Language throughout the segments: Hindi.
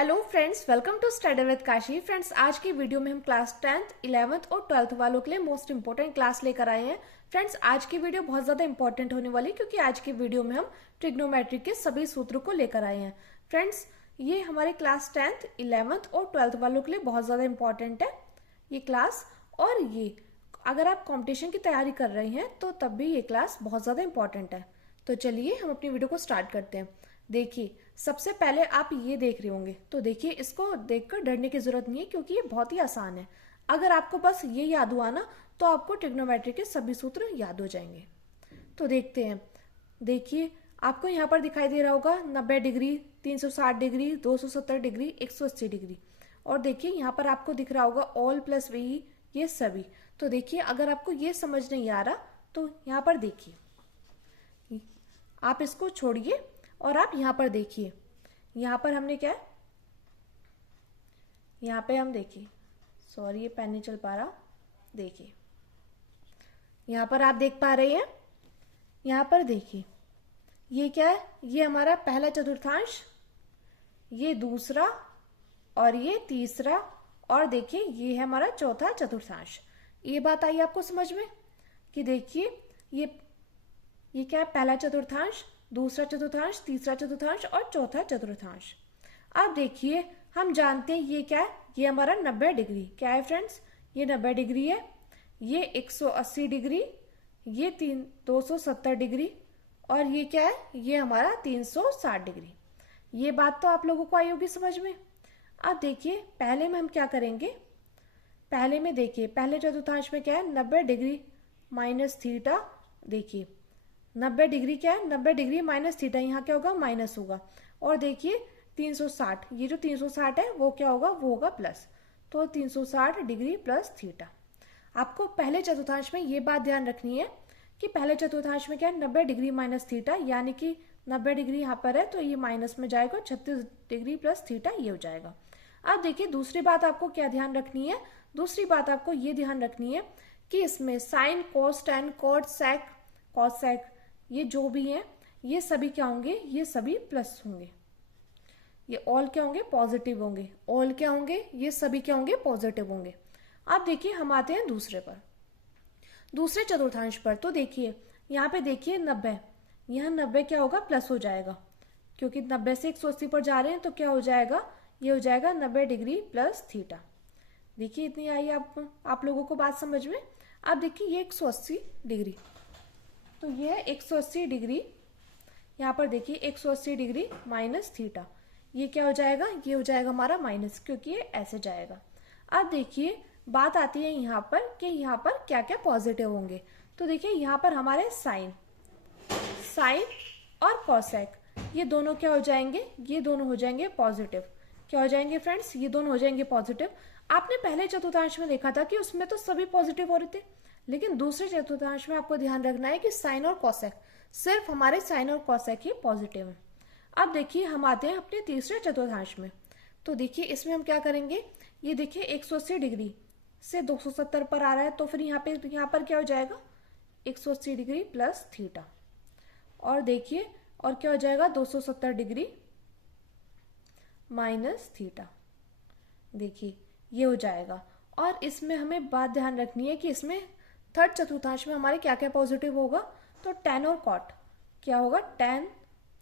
Hello friends, welcome to study with Kashi. Friends, आज की वीडियो में हम क्लास 10th, 11th और 12th वालों के लिए मोस्ट इंपोर्टेंट क्लास लेकर आए हैं। फ्रेंड्स, आज की वीडियो बहुत ज़्यादा इंपॉर्टेंट होने वाली क्योंकि आज की वीडियो में हम ट्रिग्नोमेट्री के सभी सूत्रों को लेकर आए हैं। फ्रेंड्स, ये हमारे क्लास 10th, 11th और 12th वालों के लिए बहुत ज़्यादा इंपॉर्टेंट है ये क्लास। और ये अगर आप कॉम्पिटिशन की तैयारी कर रहे हैं तो तब भी ये क्लास बहुत ज़्यादा इंपॉर्टेंट है। तो चलिए हम अपनी वीडियो को स्टार्ट करते हैं। देखिए, सबसे पहले आप ये देख रहे होंगे, तो देखिए इसको देखकर डरने की जरूरत नहीं है क्योंकि ये बहुत ही आसान है। अगर आपको बस ये याद हुआ ना तो आपको ट्रिग्नोमेट्री के सभी सूत्र याद हो जाएंगे। तो देखते हैं। देखिए, आपको यहाँ पर दिखाई दे रहा होगा 90 डिग्री, 360 डिग्री, 270 डिग्री, 180 डिग्री। और देखिए यहाँ पर आपको दिख रहा होगा ऑल प्लस वी, ये सभी। तो देखिए, अगर आपको ये समझ नहीं आ रहा तो यहाँ पर देखिए, आप इसको छोड़िए और आप यहाँ पर देखिए। यहाँ पर हमने क्या है, यहाँ पे हम देखिए, सॉरी ये पेन नहीं चल पा रहा। देखिए यहाँ पर आप देख पा रहे हैं, यहाँ पर देखिए ये क्या है, ये हमारा पहला चतुर्थांश, ये दूसरा और ये तीसरा, और देखिए ये है हमारा चौथा चतुर्थांश। ये बात आई आपको समझ में कि देखिए ये क्या है, पहला चतुर्थांश, दूसरा चतुर्थांश, तीसरा चतुर्थांश और चौथा चतुर्थांश। अब देखिए हम जानते हैं ये क्या है, ये हमारा 90 डिग्री क्या है फ्रेंड्स, ये 90 डिग्री है, ये 180 डिग्री, ये 270 डिग्री और ये क्या है, ये हमारा 360 डिग्री। ये बात तो आप लोगों को आई होगी समझ में। अब देखिए पहले में हम क्या करेंगे, पहले में देखिए पहले चतुर्थांश में क्या है, 90 डिग्री माइनस थीटा। देखिए 90 डिग्री क्या है, 90 डिग्री माइनस थीटा, यहाँ क्या होगा, माइनस होगा। और देखिए 360, ये जो 360 है वो क्या होगा, वो होगा प्लस। तो 360 डिग्री प्लस थीटा। आपको पहले चतुर्थांश में ये बात ध्यान रखनी है कि पहले चतुर्थांश में क्या है, 90 डिग्री माइनस थीटा, यानी कि 90 डिग्री यहाँ पर है तो ये माइनस में जाएगा, 36 डिग्री प्लस थीटा ये हो जाएगा। अब देखिए दूसरी बात आपको क्या ध्यान रखनी है, दूसरी बात आपको ये ध्यान रखनी है कि इसमें साइन, कोस, टेन, कॉट, सेक, कॉसेक, ये जो भी हैं ये सभी क्या होंगे, ये सभी प्लस होंगे। ये ऑल क्या होंगे, पॉजिटिव होंगे। ऑल क्या होंगे, ये सभी क्या होंगे, पॉजिटिव होंगे। अब देखिए हम आते हैं दूसरे पर, दूसरे चतुर्थांश पर। तो देखिए यहाँ पे देखिए 90, यहाँ 90 क्या होगा, प्लस हो जाएगा क्योंकि 90 से 180 पर जा रहे हैं तो क्या हो जाएगा, ये हो जाएगा 90 डिग्री प्लस थीटा। देखिए इतनी आई आप लोगों को बात समझ में। अब देखिए ये 180 डिग्री, तो ये है 180 डिग्री, यहाँ पर देखिए 180 डिग्री माइनस थीटा, ये क्या हो जाएगा, ये हो जाएगा हमारा माइनस क्योंकि ये ऐसे जाएगा। अब देखिए बात आती है यहाँ पर कि यहाँ पर क्या क्या पॉजिटिव होंगे। तो देखिए यहाँ पर हमारे साइन, साइन और कॉसेक, ये दोनों क्या हो जाएंगे, ये दोनों हो जाएंगे पॉजिटिव। क्या हो जाएंगे फ्रेंड्स, ये दोनों हो जाएंगे पॉजिटिव। आपने पहले चतुर्थांश में देखा था कि उसमें तो सभी पॉजिटिव हो रहे थे, लेकिन दूसरे चतुर्थांश में आपको ध्यान रखना है कि साइन और कॉसेक, सिर्फ हमारे साइन और कॉसेक ही पॉजिटिव है। अब देखिए हम आते हैं अपने तीसरे चतुर्थांश में। तो देखिए इसमें हम क्या करेंगे, ये देखिए 180 डिग्री से 270 पर आ रहा है तो फिर यहाँ पर क्या हो जाएगा, 180 डिग्री प्लस थीटा। और देखिए और क्या हो जाएगा, 270 डिग्री माइनस थीटा। देखिए ये हो जाएगा। और इसमें हमें बात ध्यान रखनी है कि इसमें थर्ड चतुर्थांश में हमारे क्या क्या पॉजिटिव होगा, तो टेन और कॉट क्या होगा, टेन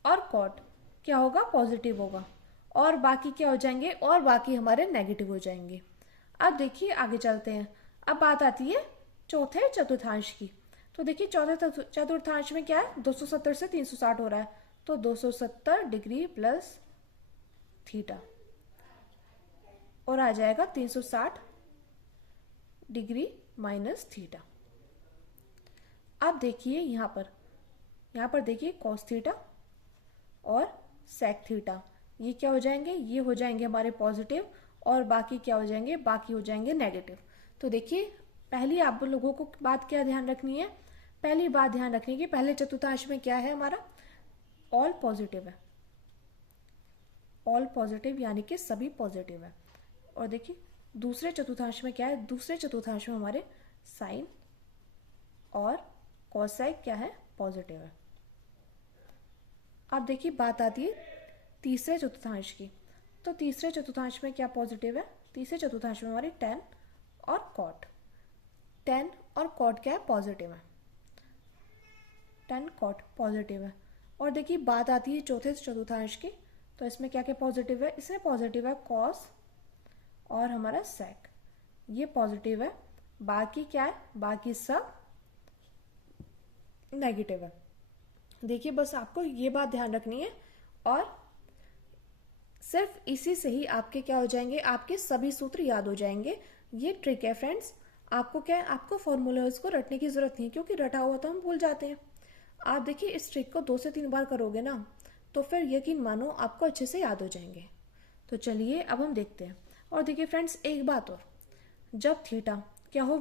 और कॉट क्या होगा, पॉजिटिव होगा। और बाकी क्या हो जाएंगे, और बाकी हमारे नेगेटिव हो जाएंगे। अब देखिए आगे चलते हैं। अब बात आती है चौथे चतुर्थांश की। तो देखिए चौथे चतुर्थांश में क्या है, 270 से 360 हो रहा है तो 270 डिग्री प्लस थीटा और आ जाएगा 360 डिग्री माइनस थीटा। अब देखिए यहाँ पर देखिए कॉस थीटा और सेक थीटा, ये क्या हो जाएंगे, ये हो जाएंगे हमारे पॉजिटिव और बाकी क्या हो जाएंगे, बाकी हो जाएंगे नेगेटिव। तो देखिए पहली आप लोगों को बात क्या ध्यान रखनी है, पहली बात ध्यान रखनी है कि पहले चतुर्थांश में क्या है हमारा, ऑल पॉजिटिव है, ऑल पॉजिटिव यानी कि सभी पॉजिटिव है। और देखिए दूसरे चतुर्थांश में क्या है, दूसरे चतुर्थांश में हमारे साइन और कोसाइक क्या है, पॉजिटिव है। अब देखिए बात आती है तीसरे चतुर्थांश की। तो तीसरे चतुर्थांश में क्या पॉजिटिव है? तीसरे चतुर्थांश में हमारी टेन और कॉट, टेन और कॉट क्या है? पॉजिटिव है, टेन कॉट पॉजिटिव है। और देखिए बात आती है चौथे चतुर्थांश की, तो इसमें क्या क्या पॉजिटिव है? इसमें पॉजिटिव है कॉस और हमारा सेक, ये पॉजिटिव है। बाकी क्या है? बाकी सब नेगेटिव है। देखिए बस आपको ये बात ध्यान रखनी है और सिर्फ इसी से ही आपके क्या हो जाएंगे? आपके सभी सूत्र याद हो जाएंगे। ये ट्रिक है फ्रेंड्स। आपको क्या है? आपको फॉर्मूलाज को रटने की जरूरत नहीं है, क्योंकि रटा हुआ तो हम भूल जाते हैं। आप देखिए इस ट्रिक को 2 से 3 बार करोगे ना, तो फिर यकीन मानो आपको अच्छे से याद हो जाएंगे। तो चलिए अब हम देखते हैं। और देखिए फ्रेंड्स एक बात और, जब थीटा क्या हो?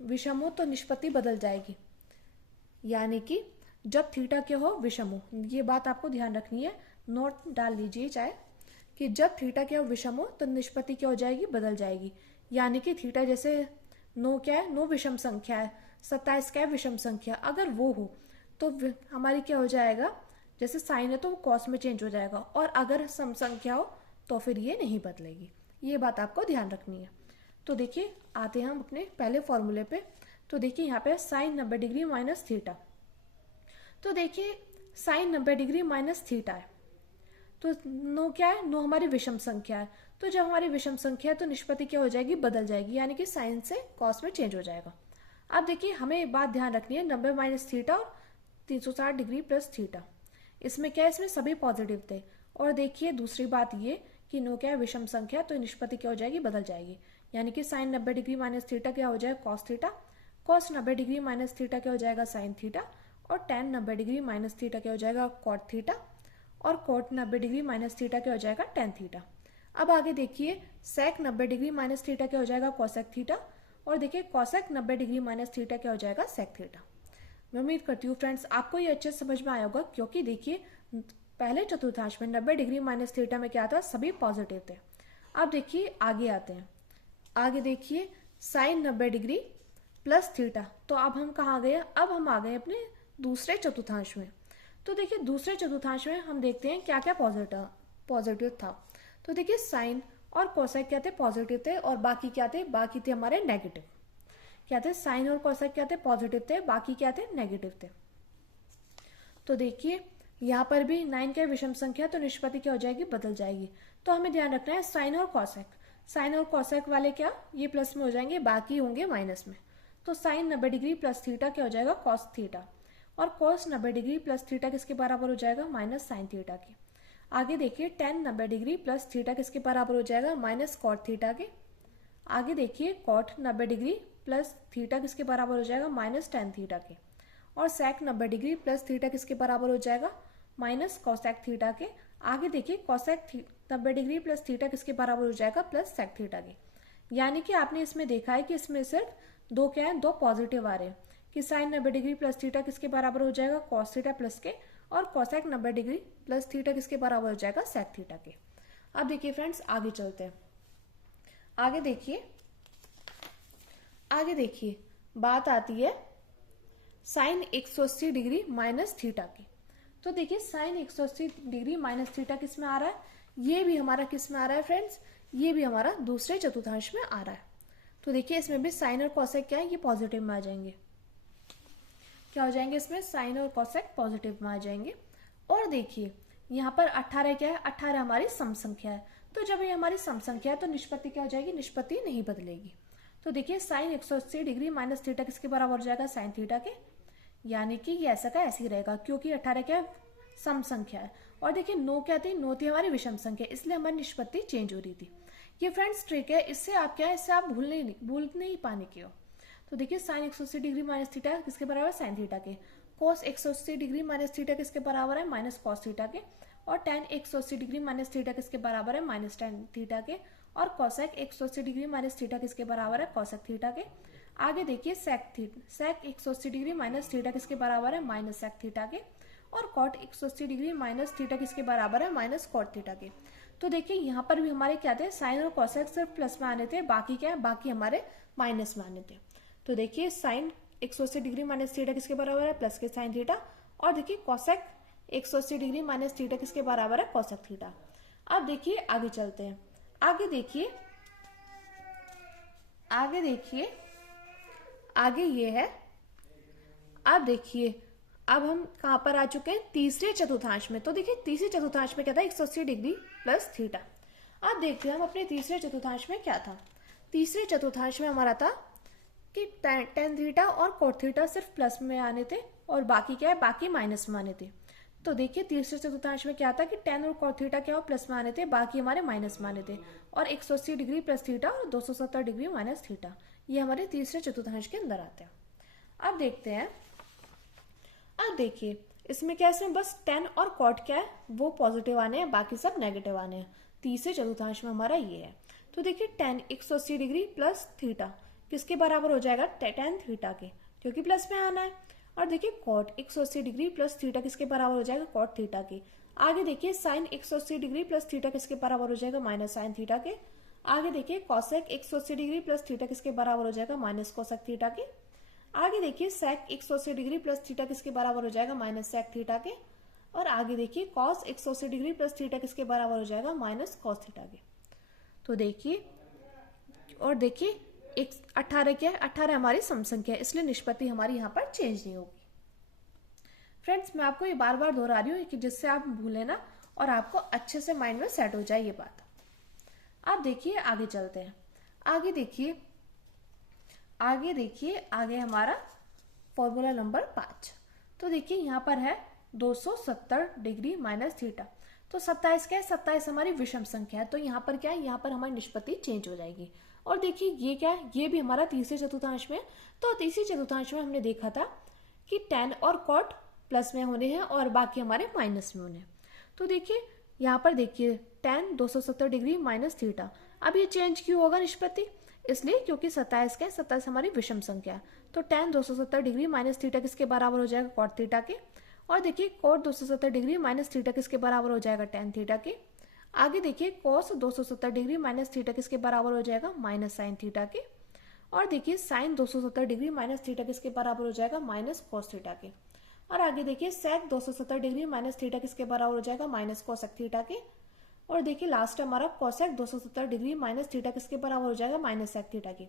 विषम हो तो निष्पत्ति बदल जाएगी। यानी कि जब थीटा क्या हो? विषम हो, ये बात आपको ध्यान रखनी है, नोट डाल लीजिए चाहे, कि जब थीटा क्या हो? विषम हो तो निष्पत्ति क्या हो जाएगी? बदल जाएगी। यानी कि थीटा जैसे 9 क्या है? 9 विषम संख्या है, 27 क्या है? विषम संख्या। अगर वो हो तो हमारी क्या हो जाएगा? जैसे साइन है तो वो कॉस में चेंज हो जाएगा, और अगर सम संख्या हो तो फिर ये नहीं बदलेगी। ये बात आपको ध्यान रखनी है। तो देखिए आते हैं हम अपने पहले फॉर्मूले पे। तो देखिए यहाँ पे साइन 90 डिग्री माइनस थीटा। तो देखिए साइन 90 डिग्री माइनस थीटा है, तो नो क्या है? नो हमारी विषम संख्या है। तो जब हमारी विषम संख्या है तो निष्पत्ति क्या हो जाएगी? बदल जाएगी, यानी कि साइन से कॉस में चेंज हो जाएगा। अब देखिए हमें एक बात ध्यान रखनी है, 90 माइनस थीटा और 360 डिग्री प्लस थीटा, इसमें क्या है? इसमें सभी पॉजिटिव थे। और देखिए दूसरी बात ये कि नो क्या है? विषम संख्या, तो निष्पत्ति क्या हो जाएगी? बदल जाएगी। यानी कि साइन 90 डिग्री माइनस थीटा क्या हो जाएगा? Cos theta. Cos 90 degree minus theta क्या हो जाएगा? Sine theta. और टेन 90 डिग्री माइनस थीटा क्या हो जाएगा? Cot theta. और कॉट 90 डिग्री माइनस थीटा क्या हो जाएगा? Tan theta. अब आगे देखिए सेक 90 डिग्री माइनस थीटा क्या हो जाएगा? Cosec theta. और देखिए कोसेक 90 डिग्री माइनस थीटा क्या हो जाएगा? Sec theta. मैं उम्मीद करती हूँ फ्रेंड्स आपको ये अच्छे समझ में आया होगा, क्योंकि देखिए पहले चतुर्थांश में 90 डिग्री माइनस थीटा में क्या था? सभी पॉजिटिव थे। अब देखिए आगे आते हैं। आगे देखिए साइन 90 डिग्री प्लस थीटा, तो अब हम कहाँ गए? अब हम आ गए अपने दूसरे चतुर्थांश में। तो देखिए दूसरे चतुर्थांश में हम देखते हैं क्या क्या पॉजिटिव था। तो देखिए साइन और कोसेक क्या थे? पॉजिटिव थे। और बाकी क्या थे? बाकी थे हमारे नेगेटिव। क्या थे? साइन और कोसेक क्या थे? पॉजिटिव थे। बाकी क्या थे? नेगेटिव थे। तो देखिए यहाँ पर भी 9 क्या विषम संख्या, तो निष्पत्ति क्या हो जाएगी? बदल जाएगी। तो हमें ध्यान रखना है साइन और कोसेक, साइन और कोसेक वाले क्या? ये प्लस में हो जाएंगे, बाकी होंगे माइनस में। तो साइन 90 डिग्री प्लस थीटा क्या हो जाएगा? Cos theta. और कॉस 90 डिग्री प्लस थीटा किसके बराबर हो जाएगा? माइनस साइन थीटा के। आगे देखिए टेन 90 डिग्री प्लस थीटा किसके बराबर हो जाएगा? माइनस कॉट थीटा के। आगे देखिए कॉट 90 डिग्री प्लस थीटा किसके बराबर हो जाएगा? माइनस टेन थीटा के। और सेक 90 डिग्री प्लस थीटा किसके बराबर हो जाएगा? माइनस कॉसेक थीटा के। आगे देखिए कॉसेक 90 डिग्री प्लस थीटा किसके बराबर हो जाएगा? प्लस सेक थीटा के। यानी कि आपने इसमें देखा है कि इसमें सिर्फ दो क्या है? दो पॉजिटिव आ रहे हैं, कि साइन 90 डिग्री प्लस थीटा किसके बराबर हो जाएगा? कॉस थीटा प्लस के। और कॉसेक 90 डिग्री प्लस थीटा किसके बराबर हो जाएगा? सेक थीटा के। अब देखिए फ्रेंड्स आगे चलते हैं। आगे देखिए बात आती है साइन 180 डिग्री माइनस थीटा की। तो देखिए साइन 180 डिग्री माइनस थीटा किस में आ रहा है? ये भी हमारा किस में आ रहा है फ्रेंड्स? ये भी हमारा दूसरे चतुर्थांश में आ रहा है। तो देखिए इसमें भी साइन और कॉसेक क्या है? ये पॉजिटिव में आ जाएंगे। क्या हो जाएंगे? इसमें साइन और कॉसेक पॉजिटिव में आ जाएंगे। और देखिए यहाँ पर 18 क्या है? 18 हमारी सम संख्या है। तो जब ये हमारी सम संख्या है तो निष्पत्ति क्या हो जाएगी? निष्पत्ति नहीं बदलेगी। तो देखिए साइन 180 डिग्री माइनस थीटा किसके बराबर हो जाएगा? साइन थीटा के। यानी कि ये ऐसा का ऐसे ही रहेगा, क्योंकि 18 क्या है? सम संख्या है। और देखिए 9 क्या थी? 9 थी हमारी विषम संख्या, इसलिए हमारी निष्पत्ति चेंज हो रही थी। ये फ्रेंड्स ट्रिक है, इससे आप क्या है? इससे आप भूल नहीं पाने की हो। तो देखिए साइन 180 डिग्री माइनस थीटा किसके बराबर? साइन थीटा के। कोस 180 डिग्री माइनस थीटा किसके बराबर है? माइनस कॉस थीटा के। और टेन 180 डिग्री माइनस थीटा किसके बराबर है? माइनस टेन थीटा के। और कोसेक 180 डिग्री माइनस थीटा किसके बराबर है? कोसेक थीटा के। आगे देखिए सेक 180 डिग्री माइनस थीटा किसके बराबर है? माइनस सेक थीटा के। और कॉट 180 डिग्री माइनस थीटा किसके बराबर है? माइनस कॉट थीटा के। तो देखिए यहाँ पर भी हमारे क्या थे? साइन और कोसेक सिर्फ प्लस में आने थे, बाकी क्या है? बाकी हमारे माइनस में आने थे। तो देखिए साइन 180 डिग्री माइनस थीटा किसके बराबर है? प्लस के साइन थीटा। और देखिए कोसेक 180 डिग्री माइनस थीटा किसके बराबर है? Cosec theta. अब देखिए आगे चलते हैं। आगे देखिए, आगे देखिए, आगे ये है। अब देखिए, अब हम कहां पर आ चुके हैं, तीसरे चतुर्थांश में। तो देखिए तीसरे चतुर्थांश में क्या था, 180 डिग्री प्लस थीटा। अब देखते हैं हम अपने तीसरे चतुर्थांश में क्या था। तीसरे चतुर्थांश में हमारा था कि टेन थीटा और कोट थीटा सिर्फ प्लस में आने थे और बाकी क्या है, बाकी माइनस में आने थे। तो देखिए तीसरे चतुर्थांश में क्या था कि टेन और कोट थीटा क्या हो, प्लस में आने थे, बाकी हमारे माइनस में आने थे। और 180 डिग्री प्लस थीटा और 270 डिग्री माइनस थीटा, ये हमारे तीसरे चतुर्थांश के अंदर आते हैं। अब देखते हैं, अब देखिए इसमें क्या है, इसमें बस टेन और कॉट क्या है, वो पॉजिटिव आने हैं, बाकी सब नेगेटिव आने हैं। तीसरे चतुर्थांश में हमारा ये है। तो देखिए टेन 180 डिग्री प्लस थीटा किसके बराबर हो जाएगा, टेन थीटा के, क्योंकि प्लस में आना है। और देखिए कॉट 180 डिग्री प्लस थीटा किसके बराबर हो जाएगा, कॉट थीटा के। आगे देखिए साइन 180 डिग्री प्लस थीटा किसके बराबर हो जाएगा, माइनस साइन थीटा के। आगे देखिए कॉसेक 180 डिग्री प्लस थीटा किसके बराबर हो जाएगा, माइनस कोसेक थीटा के। आगे देखिए सेक 180 डिग्री प्लस थीटा किसके बराबर हो जाएगा, माइनस सेक थीटा के। और आगे देखिए कॉस 180 डिग्री प्लस थीटा किसके बराबर हो जाएगा, माइनस कॉस थीटा के। तो देखिए, और देखिए 18 क्या है, 18 हमारी सम संख्या है, इसलिए निष्पत्ति हमारी यहाँ पर चेंज नहीं होगी। फ्रेंड्स मैं आपको ये बार बार दोहरा रही हूँ कि जिससे आप भूलें ना और आपको अच्छे से माइंड में सेट हो जाए ये बात। अब देखिए आगे चलते हैं। आगे देखिए, आगे देखिए, आगे हमारा फॉर्मूला नंबर 5। तो देखिए यहाँ पर है 270 डिग्री माइनस थीटा। तो 27 क्या है, 27 हमारी विषम संख्या है। तो यहाँ पर क्या है, यहाँ पर हमारी निष्पत्ति चेंज हो जाएगी। और देखिए ये क्या है, ये भी हमारा तीसरे चतुर्थांश में। तो तीसरे चतुर्थांश में हमने देखा था कि टेन और कॉट प्लस में होने हैं और बाकी हमारे माइनस में होने हैं। तो देखिए यहाँ पर देखिए टेन 270 डिग्री माइनस थीटा। अब ये चेंज क्यों होगा निष्पत्ति, इसलिए क्योंकि 27 क्या है, 27 हमारी विषम संख्या है। तो टेन 270 डिग्री माइनस थीटा किसके बराबर हो जाएगा, कॉट थीटा के। और देखिए कोट 270 डिग्री माइनस थीटा किसके बराबर हो जाएगा, टेन थीटा के। आगे देखिए कोस 270 डिग्री माइनस थीटा किसके बराबर हो जाएगा, माइनस साइन थीटा के। और देखिए साइन 270 डिग्री माइनस थीटा किसके बराबर हो जाएगा, माइनस कॉस थीटा के। और आगे देखिए सेक 270 डिग्री माइनस थीटा किसके बराबर हो जाएगा, माइनस कोसेक थीटा के। और देखिए लास्ट हमारा कोसेक 270 डिग्री माइनस थीटा किसके बराबर हो जाएगा, माइनस सेक थीटा के।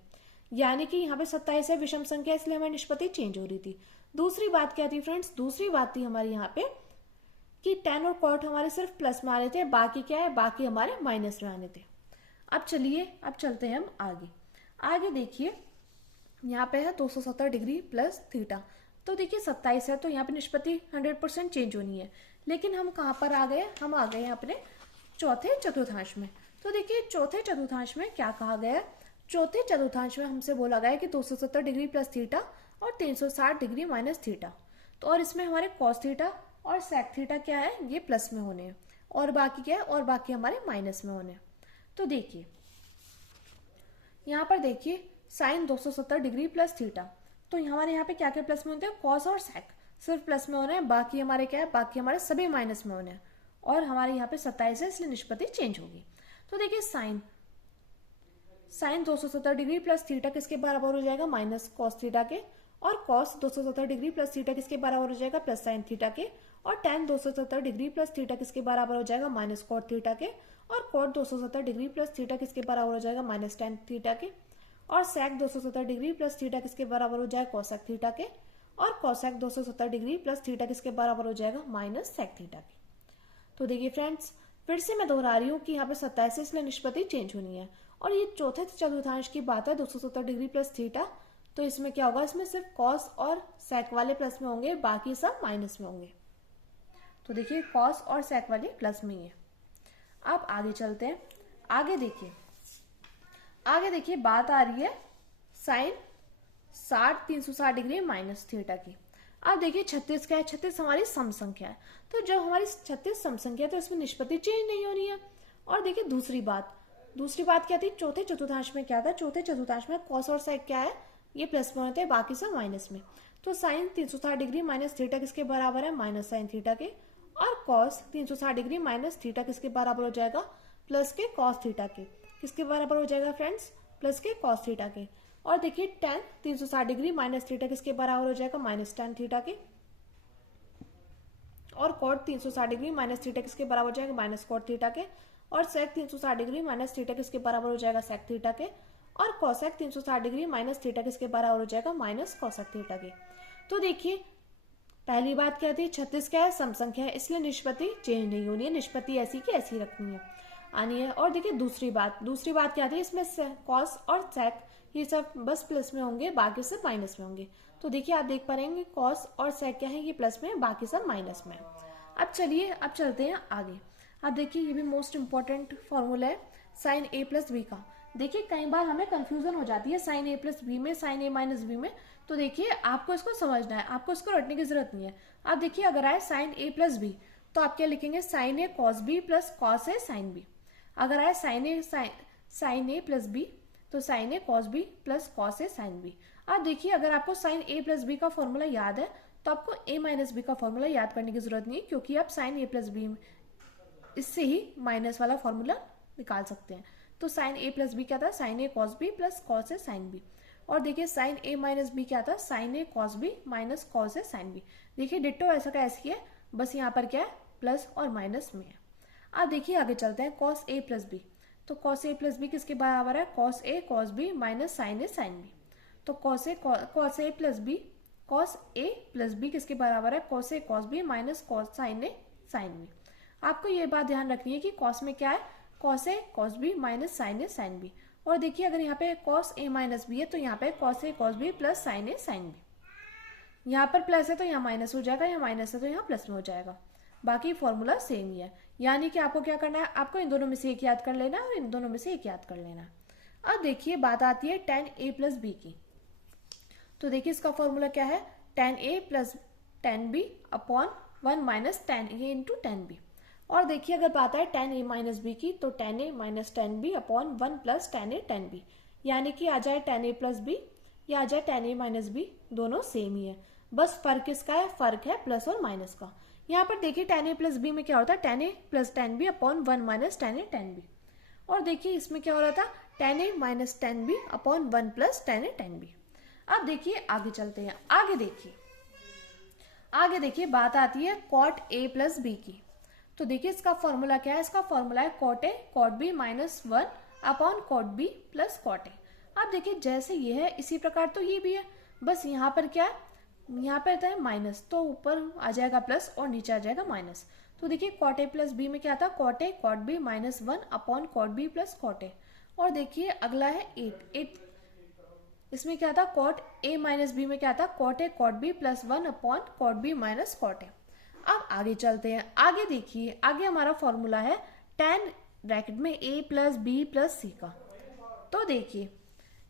यानी कि यहाँ पे 27 है विषम संख्या, इसलिए हमारी निष्पत्ति चेंज हो रही थी। दूसरी बात क्या थी फ्रेंड्स, दूसरी बात थी हमारी यहाँ पे कि टेन और कॉट हमारे सिर्फ प्लस में आ रहे थे, बाकी क्या है, बाकी हमारे माइनस में आने थे। अब चलिए अब चलते हैं हम आगे। आगे देखिए यहाँ पे है 270 डिग्री प्लस थीटा। तो देखिए 27 है, तो यहाँ पे निष्पत्ति 100% चेंज होनी है। लेकिन हम कहाँ पर आ गए, हम आ गए अपने चौथे चतुर्थांश में। तो देखिए चौथे चतुर्थांश में क्या कहा गया है, चौथे चतुर्थांश में हमसे बोला गया है कि 270 डिग्री प्लस थीटा और 360 डिग्री माइनस थीटा। तो और इसमें हमारे कॉस थीटा और सेक थीटा क्या है, ये प्लस में होने हैं, और बाकी क्या है, और बाकी हमारे माइनस में होने हैं। तो देखिए यहाँ पर देखिए साइन 270 डिग्री प्लस थीटा। तो हमारे यहाँ पे क्या क्या प्लस में होते हैं, कॉस और सेक सिर्फ प्लस में होने हैं, बाकी हमारे क्या है, बाकी हमारे सभी माइनस में होने हैं। और हमारे यहाँ पे 27 है, इसलिए निष्पत्ति चेंज होगी। तो देखिए साइन 270 डिग्री प्लस थीटा किसके बराबर हो जाएगा, माइनस कॉस थीटा के। और कॉस 270 डिग्री प्लस थीटा किसके बराबर हो जाएगा, प्लस साइन थीटा के। और टेन 270 डिग्री प्लस थीटा किसके बराबर हो जाएगा, माइनस कॉट थीटा के। और कॉट 270 डिग्री प्लस थीटा किसके बराबर हो जाएगा, माइनस टेन थीटा के। और सेक 270 डिग्री प्लस थीटा किसके बराबर हो जाएगा, कॉसेक थीटा के। और कॉसेक 270 डिग्री प्लस थीटा किसके बराबर हो जाएगा, माइनस सेक थीटा के। तो देखिए फ्रेंड्स फिर से मैं दोहरा रही हूँ कि यहाँ पे 27 इसलिए निष्पत्ति चेंज होनी है। और ये चौथे चतुर्थांश की बात है, 270 डिग्री प्लस थीटा। तो इसमें क्या होगा, इसमें सिर्फ कॉस और सेक वाले प्लस में होंगे, बाकी सब माइनस में होंगे। तो देखिए कॉस और सेक वाले प्लस में ही है। अब आगे चलते हैं। आगे देखिए बात आ रही है साइन 360 डिग्री माइनस थीटा की। अब देखिए 36 क्या है, 36 हमारी सम संख्या है। तो जब हमारी 36 सम संख्या है तो इसमें निष्पत्ति चेंज नहीं होनी है। और देखिए दूसरी बात क्या थी, चौथे चतुर्थांश में क्या था, चौथे चतुर्थांश में कॉस और सेक क्या है, ये प्लस में होते हैं, बाकी सब माइनस में। तो साइन 360 डिग्री माइनस थीटा किसके बराबर है, माइनस साइन थीटा के। और कॉस 360 डिग्री माइनस थीटा किसके बराबर हो जाएगा, प्लस के कॉस थीटा के। किसके बराबर हो जाएगा फ्रेंड्स, प्लस के कॉस थीटा के। और देखिए टेन 360 डिग्री माइनस थीटा किसके बराबर हो जाएगा, माइनस टेन थीटा के। और कॉट 360 डिग्री माइनस थीटा किसके बराबर हो जाएगा, माइनस कॉट थीटा के। और सेक 360 डिग्री माइनस थीटा किसके बराबर हो जाएगा, सेक थीटा के, और कॉसेक 360 डिग्री माइनस थीटा किसके बराबर हो जाएगा, माइनस कॉसेक थीटा के। तो देखिए पहली बात क्या थी, 36 क्या है, सम संख्या है, इसलिए निष्पत्ति चेंज नहीं होनी है, निष्पत्ति ऐसी की ऐसी रखनी है, आनी है। और देखिए दूसरी बात क्या थी, इसमें कॉस और सेक ये सब बस प्लस में होंगे, बाकी सब माइनस में होंगे। तो देखिए आप देख पा रहे कॉस और सेक क्या है, ये प्लस में, बाकी सब माइनस में। अब चलिए अब चलते हैं आगे। अब देखिए ये भी मोस्ट इंपॉर्टेंट फॉर्मूला है साइन ए प्लस बी का। देखिए कई बार हमें कंफ्यूजन हो जाती है साइन ए प्लस बी में, साइन ए माइनस बी में। तो देखिए आपको इसको समझना है, आपको इसको रटने की जरूरत नहीं है। अब देखिए अगर आए साइन ए प्लस बी तो आप क्या लिखेंगे, sign A cos B plus cos A sine B. अगर आए साइन ए प्लस बी तो sign A cos B plus cos A sine B. अब देखिए अगर आपको साइन ए प्लस बी का फॉर्मूला याद है तो आपको ए माइनस बी का फॉर्मूला याद करने की जरूरत नहीं है, क्योंकि आप साइन ए प्लस बी इससे ही माइनस वाला फॉर्मूला निकाल सकते हैं। तो साइन ए प्लस बी क्या था, sign A cos B plus cos A sine B. और देखिए साइन ए माइनस बी क्या था, sign A cos B minus cos A sine B. देखिए डिट्टो ऐसा का ऐसी है, बस यहाँ पर क्या है, प्लस और माइनस में है। अब देखिए आगे चलते हैं, कॉस ए प्लस बी। तो कॉस ए प्लस बी किसके बराबर है, cos A cos B minus sine A sine B. तो कॉस ए प्लस बी किसके बराबर है, cos A cos B minus cos sine A sine B. आपको ये बात ध्यान रखनी है कि कॉस में क्या है, cos A cos B minus sine A sine B. और देखिए अगर यहाँ पे कॉस ए माइनस बी है तो यहाँ पे cos A cos B plus sign A sine B. यहाँ पर प्लस है तो यहाँ माइनस हो जाएगा, यहाँ माइनस है तो यहाँ प्लस में हो जाएगा। बाकी फॉर्मूला सेम ही है, यानी कि आपको क्या करना है, आपको इन दोनों में से एक याद कर लेना है और इन दोनों में से एक याद कर लेना है। अब देखिए बात आती है tan a प्लस बी की। तो देखिए इसका फॉर्मूला क्या है, tan a plus tan b upon 1 minus tan a into tan b। और देखिए अगर बात है tan a माइनस बी की तो tan a minus tan b upon 1 plus tan a tan b, यानी कि आ जाए tan a प्लस बी या आ जाए tan a माइनस बी, दोनों सेम ही है, बस फर्क किसका है, फर्क है प्लस और माइनस का। यहाँ पर देखिए tan a प्लस बी में क्या होता है, tan a plus tan b upon 1 minus tan a tan b। और देखिए इसमें क्या हो रहा था, tan a minus tan b upon 1 plus tan a tan b। अब देखिए आगे चलते हैं, आगे देखिए बात आती है cot a प्लस b की। तो देखिए इसका फॉर्मूला क्या है, इसका फॉर्मूला है cot a cot b minus 1 upon cot b plus cot a। अब देखिए जैसे ये है इसी प्रकार तो ये भी है, बस यहाँ पर क्या है, यहाँ पर है माइनस, तो ऊपर आ जाएगा प्लस और नीचे आ जाएगा माइनस। तो देखिए cot a प्लस b में क्या था, cot a cot b minus 1 upon cot b plus cot a। और देखिए अगला है 8, इसमें क्या था, cot a माइनस b में क्या था, cot a cot b plus 1 upon cot b minus cot a। अब आगे चलते हैं, आगे देखिए आगे हमारा फॉर्मूला है tan ब्रैकेट में a plus b plus c का। तो देखिए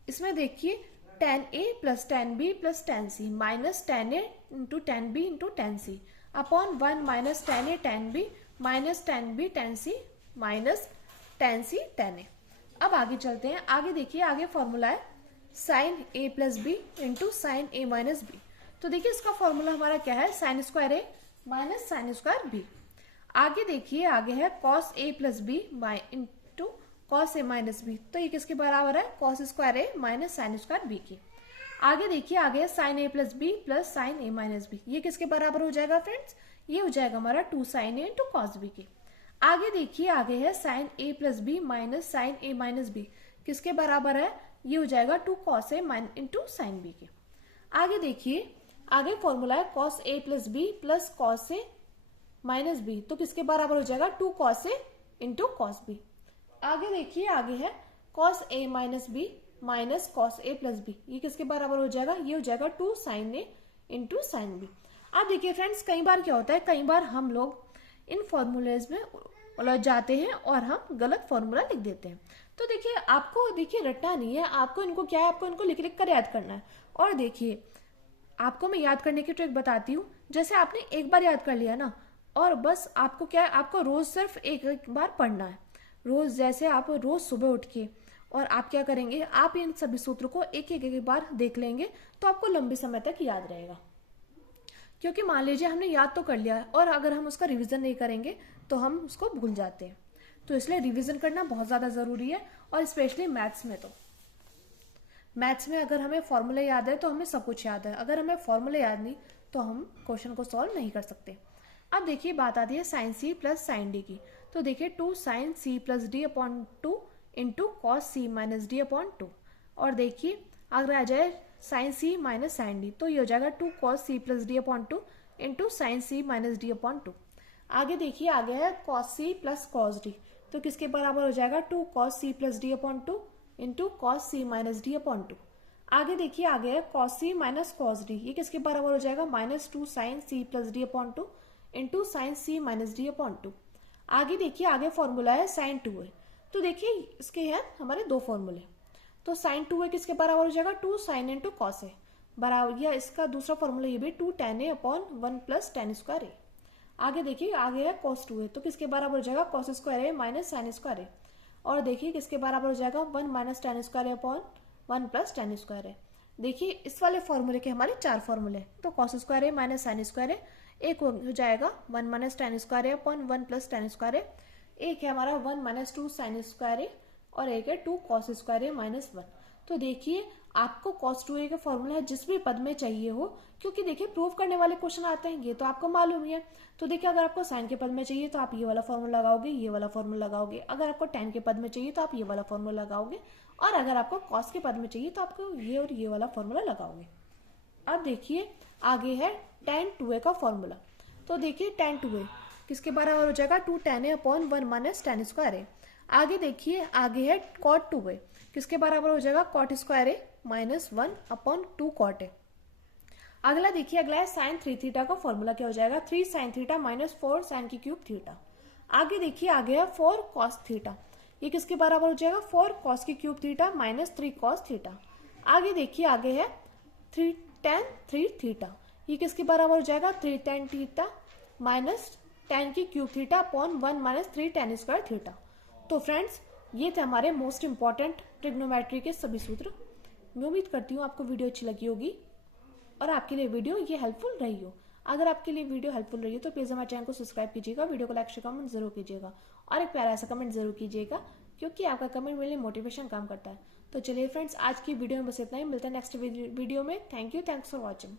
इसमें देखिए tan a plus tan b plus tan c minus tan a into tan b into tan c upon 1 minus tan a tan b minus tan b tan c minus tan c tan a। अब आगे चलते हैं, आगे देखिए आगे फॉर्मूला है sine a plus B into sine a minus B. तो देखिए इसका फॉर्मूला हमारा क्या है, sine square a minus sine square B. आगे देखिए आगे है cos a plus B into cos a minus B. तो ये किसके बराबर है, cos square a minus sine square B की। आगे देखिए आगे है sine a plus B plus sine a minus B. ये किसके बराबर हो जाएगा फ्रेंड्स, ये हो जाएगा हमारा 2 sine a into cos B की। आगे देखिए आगे है sine a plus B minus sine a minus B, किसके बराबर है, ये हो जाएगा 2 cos a into sine B की। आगे देखिए आगे फॉर्मूला है cos a plus B plus cos a minus B, तो किसके बराबर हो जाएगा 2 cos a into cos B. आगे देखिए आगे है cos a minus B minus cos a plus B, ये किसके बराबर हो जाएगा, ये हो जाएगा 2 sine a into sine B. अब देखिए फ्रेंड्स कई बार क्या होता है, कई बार हम लोग इन फॉर्मूलेज में उलझ जाते हैं और हम गलत फॉर्मूला लिख देते हैं। तो देखिए आपको देखिए रटना नहीं है, आपको इनको क्या है, आपको इनको लिख लिख कर याद करना है। और देखिए आपको मैं याद करने की ट्रिक बताती हूँ, जैसे आपने एक बार याद कर लिया ना, और बस आपको क्या है, आपको रोज सिर्फ एक बार पढ़ना है। रोज जैसे आप रोज सुबह उठ के और आप क्या करेंगे, आप इन सभी सूत्रों को एक बार देख लेंगे तो आपको लंबे समय तक याद रहेगा। क्योंकि मान लीजिए हमने याद तो कर लिया और अगर हम उसका रिवीजन नहीं करेंगे तो हम उसको भूल जाते हैं। तो इसलिए रिवीजन करना बहुत ज़्यादा ज़रूरी है, और स्पेशली मैथ्स में। तो मैथ्स में अगर हमें फॉर्मूले याद है तो हमें सब कुछ याद है, अगर हमें फॉर्मूले याद नहीं तो हम क्वेश्चन को सॉल्व नहीं कर सकते। अब देखिए बात आती है sine C plus sine D की। तो देखिए 2 sin c plus D upon 2 into cos C minus D upon 2। और देखिए अगर आ जाए sine C minus sine D, तो ये हो जाएगा 2 cos c plus D upon 2 into sine C minus D upon 2। आगे देखिए आगे है cos c plus cos d, तो किसके बराबर हो जाएगा 2 cos c plus D upon 2 into cos c minus D upon 2। आगे देखिए आगे है cos c माइनस cos d, ये किसके बराबर हो जाएगा minus 2 sin c plus D upon 2 into sine C minus D upon 2। आगे देखिए आगे फॉर्मूला है sin 2a, तो देखिए इसके हैं हमारे दो फॉर्मूले। तो sin 2a किसके बराबर हो जाएगा 2 sin इंटू कॉस ए बराबर, या इसका दूसरा फॉर्मूला ये भी 2 tan a upon 1 plus tan square A. आगे देखिए आगे है cos 2a, तो किसके बराबर हो जाएगा cos स्क्वायर ए माइनस साइन स्क्वायर ए। और देखिए किसके बराबर हो जाएगा 1 माइनस tan स्क्वायर ए अपॉन 1 प्लस tan स्क्वायर ए। देखिए इस वाले फॉर्मूले के हमारे 4 फॉर्मूले, तो cos स्क्वायर ए माइनस साइन स्क्वायर ए, एक हो जाएगा 1 माइनस tan स्क्वायर ए अपॉन 1 प्लस tan स्क्वायर ए, एक है हमारा 1 माइनस 2 sin स्क्वायर ए, और एक है 2 cos स्क्वायर ए माइनस 1। तो देखिए आपको cos 2a का फॉर्मूला जिस भी पद में चाहिए हो, क्योंकि देखिए प्रूव करने वाले क्वेश्चन आते हैं, ये तो आपको मालूम ही है। तो देखिए अगर आपको साइन के पद में चाहिए तो आप ये वाला फॉर्मूला लगाओगे, ये वाला फॉर्मूला लगाओगे। अगर आपको tan के पद में चाहिए तो आप ये वाला फॉर्मूला लगाओगे, और अगर आपको cos के पद में चाहिए तो आपको ये और ये वाला फॉर्मूला लगाओगे। अब देखिए आगे है tan 2a का फॉर्मूला, तो देखिए tan 2a किसके बराबर हो जाएगा 2 tan a upon 1 minus tan square A. आगे देखिए आगे है cot 2a, किसके बराबर हो जाएगा cot स्क्वायर ए माइनस 1 अपॉन 2 cot ए। अगला देखिए अगला है sin 3 थीटा का फॉर्मूला, क्या हो जाएगा 3 sin थीटा माइनस 4 sin की क्यूब थीटा। आगे देखिए आगे है 4 cos थीटा, ये किसके बराबर हो जाएगा 4 cos की cube theta minus 3 cos theta. आगे देखिए आगे है 3 tan 3 थीटा, ये किसके बराबर हो जाएगा 3 tan थीटा माइनस tan की cube theta upon 1 minus 3 tan square theta. तो फ्रेंड्स ये थे हमारे मोस्ट इंपॉर्टेंट ट्रिग्नोमेट्री के सभी सूत्र। मैं उम्मीद करती हूँ आपको वीडियो अच्छी लगी होगी और आपके लिए वीडियो ये हेल्पफुल रही हो। अगर आपके लिए वीडियो हेल्पफुल रही हो तो प्लीज़ हमारे चैनल को सब्सक्राइब कीजिएगा, वीडियो को लाइक शेयर कमेंट जरूर कीजिएगा, और एक प्यारा सा कमेंट जरूर कीजिएगा, क्योंकि आपका कमेंट मेरे लिए मोटिवेशन काम करता है। तो चलिए फ्रेंड्स आज की वीडियो में बस इतना ही, मिलता है नेक्स्ट वीडियो में। Thank you, thanks for watching.